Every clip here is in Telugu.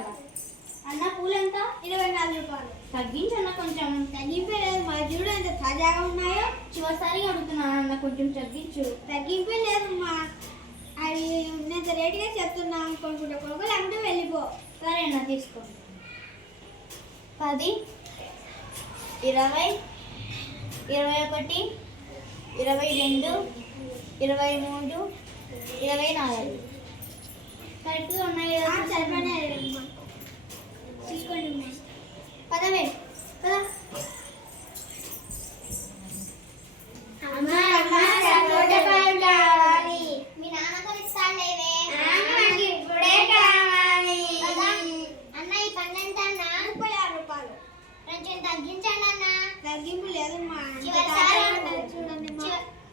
రూపాయల. అన్న పూలు ఎంత? 24 రూపాయలు. తగ్గించన్న కొంచెం. తగ్గింపలేదు మా చూడు ఎంత తాజాగా ఉన్నాయో. చివరిసారి అడుగుతున్నాను అన్న, కొంచెం తగ్గించు. తగ్గింపలేదమ్మా, అది ఉన్నంత రేటుగా చెప్తున్నా. కొనుక్కుంటే కొనుక్కో, లేకుంటే వెళ్ళిపో. సరే అన్న, తీసుకో. 10, 20, 21, 22, 23, 24 కరెక్ట్గా ఉన్నాయి కదా? సరిపడినా తీసుకోండి. పదవే కదా. మీ నాన్న కొనిస్తాలేవే. ఇప్పుడే కావాలి. అన్న ఈ పన్ను ఎంత అన్న? 36 రూపాయలు. కొంచెం తగ్గించండి అన్న. తగ్గింపు లేదమ్మా, చూడండి.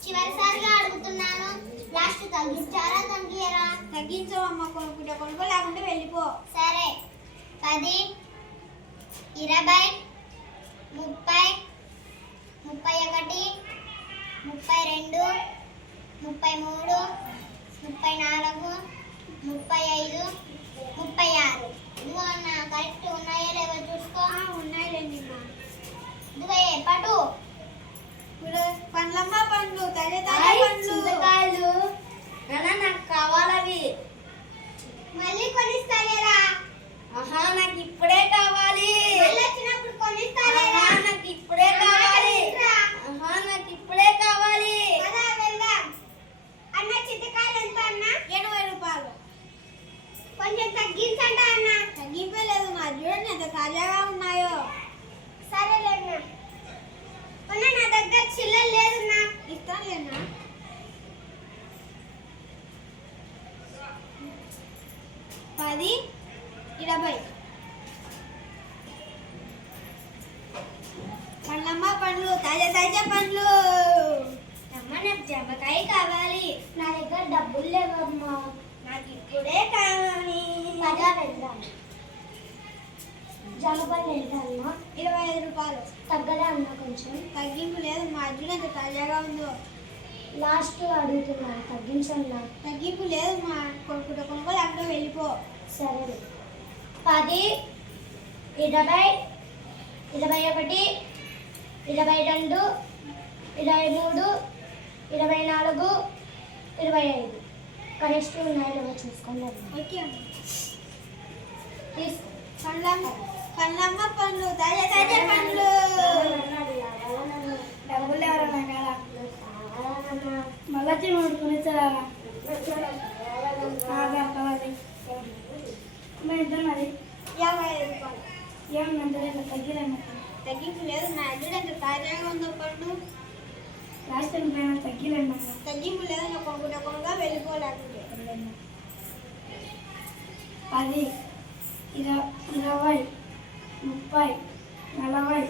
చివరిసారిగా అడుగుతున్నాను, లాస్ట్ తగ్గించారా తగ్గియరా? తగ్గించవమ్మా, కొనుక్కుంటే కొనుక్కో, లేకుంటే వెళ్ళిపో. సరే. 10, 20, 30, 31, 32, 33, 34, 35, 36. ఇదిగో అన్న, కరెక్ట్ ఉన్నాయో లేవో చూసుకో. ఉన్నాయిలేండి. ఇదిగో పట్టు. ఇప్పుడు పండ్లమ్మ పండ్లు, తాజా తాజా పండ్లు. నాకు కావాలవి. మళ్ళీ కొనిస్తాలేరా? ఆహా, నాకు ఇప్పుడే కావాలి. వచ్చినప్పుడు కొనిస్తాలేరా? నాకు ఇప్పుడే కావాలి. ఆహా, నాకు ఇప్పుడే కావాలి. అన్న చింతకాయలు ఎంత అన్న? 80 రూపాయలు. కొంచెం తగ్గించండి అన్న. తగ్గిపోలేదు మా చూడండి ఎంత తాజాగా ఉన్నాయో. సరేలేనా అన్న, నా దగ్గర చిల్లర లేదన్నా. ఇస్తానులేనా? 10, 20. పండ్లమ్మ పండ్లు, తాజా తాజా పండ్లు. అమ్మ, నాకు జామకాయ కావాలి. నా దగ్గర డబ్బులు లేవమ్మా, నాకు ఇప్పుడే కావాలి. పదా వెళ్దాం. జామపళ్ళు ఎంత అన్న? 25 రూపాయలు. తగ్గదా అన్న? కొంచెం తగ్గింపు లేదు మా అర్జున్ ఎంత తాజాగా ఉందో. లాస్ట్ అడుగుతున్నాను, తగ్గించండి. తగ్గింపు లేదు మా, కొనుక్కుంటే కొనుక్కో, లేకుంటే వెళ్ళిపో. సరే. 10, 20, 21, 22, 23, 24, 25 కరెక్ట్ ఉన్నాయో లేవో చూసుకోండి. ఓకే తీసుకో. పండ్లమ్మ పండ్లు, తాజా తాజా పండ్లు. డబ్బులు ఎవరన్నా కదా? మళ్ళీ కొనిచ్చారా? కావాలి. ఎంత మరి? 55 రూపాయలు. ఏమన్నా తగ్గిరన్నా? తగ్గింపు లేదు నా అర్జున్ ఎంత తాజాగా ఉందో పండు. లాస్ట్ టైం తగ్గిరన్నా? తగ్గింపు లేదు, నా కొనుక్కుంటే కొనుగా వెళ్ళిపోలేకుంటే. 10, 20, 30, 40,